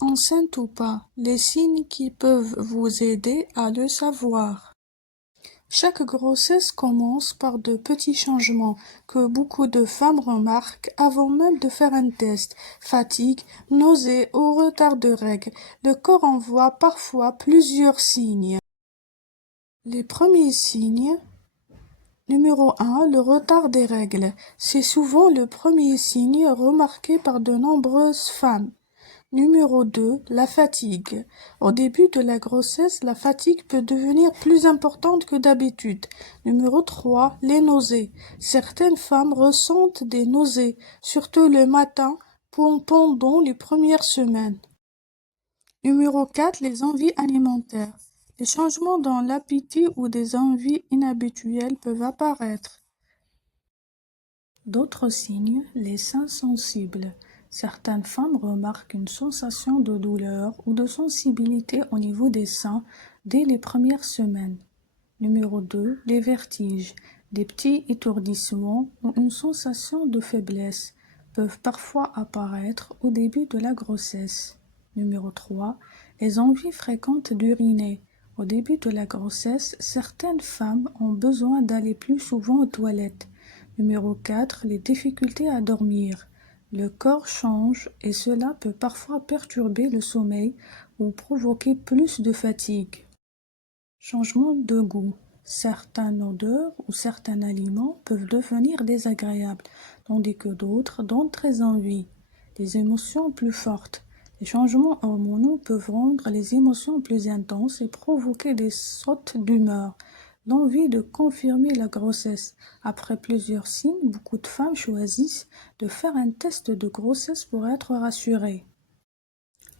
Enceinte ou pas, les signes qui peuvent vous aider à le savoir. Chaque grossesse commence par de petits changements que beaucoup de femmes remarquent avant même de faire un test. Fatigue, nausées ou retard de règles. Le corps envoie parfois plusieurs signes. Les premiers signes. Numéro 1, le retard des règles. C'est souvent le premier signe remarqué par de nombreuses femmes. Numéro 2, la fatigue. Au début de la grossesse, la fatigue peut devenir plus importante que d'habitude. Numéro 3, les nausées. Certaines femmes ressentent des nausées, surtout le matin, pendant les premières semaines. Numéro 4, les envies alimentaires. Les changements dans l'appétit ou des envies inhabituelles peuvent apparaître. D'autres signes, les seins sensibles. Certaines femmes remarquent une sensation de douleur ou de sensibilité au niveau des seins dès les premières semaines. Numéro 2, les vertiges. Des petits étourdissements ou une sensation de faiblesse peuvent parfois apparaître au début de la grossesse. Numéro 3, les envies fréquentes d'uriner. Au début de la grossesse, certaines femmes ont besoin d'aller plus souvent aux toilettes. Numéro 4, les difficultés à dormir. Le corps change et cela peut parfois perturber le sommeil ou provoquer plus de fatigue. Changement de goût. Certaines odeurs ou certains aliments peuvent devenir désagréables, tandis que d'autres donnent très envie. Les émotions plus fortes. Les changements hormonaux peuvent rendre les émotions plus intenses et provoquer des sautes d'humeur. L'envie de confirmer la grossesse. Après plusieurs signes, beaucoup de femmes choisissent de faire un test de grossesse pour être rassurées.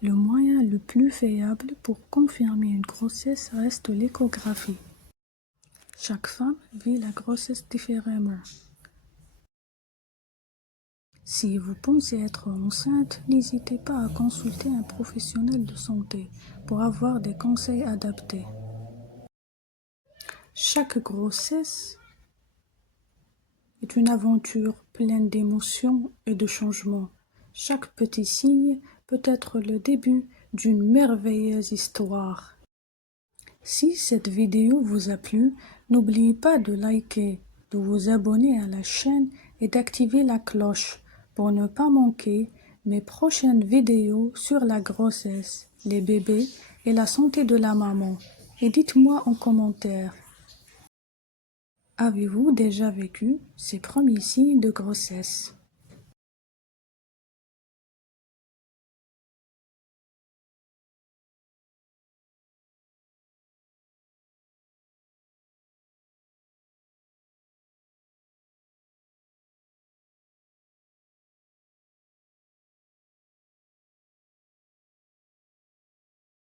Le moyen le plus fiable pour confirmer une grossesse reste l'échographie. Chaque femme vit la grossesse différemment. Si vous pensez être enceinte, n'hésitez pas à consulter un professionnel de santé pour avoir des conseils adaptés. Chaque grossesse est une aventure pleine d'émotions et de changements. Chaque petit signe peut être le début d'une merveilleuse histoire. Si cette vidéo vous a plu, n'oubliez pas de liker, de vous abonner à la chaîne et d'activer la cloche pour ne pas manquer mes prochaines vidéos sur la grossesse, les bébés et la santé de la maman. Et dites-moi en commentaire, avez-vous déjà vécu ces premiers signes de grossesse?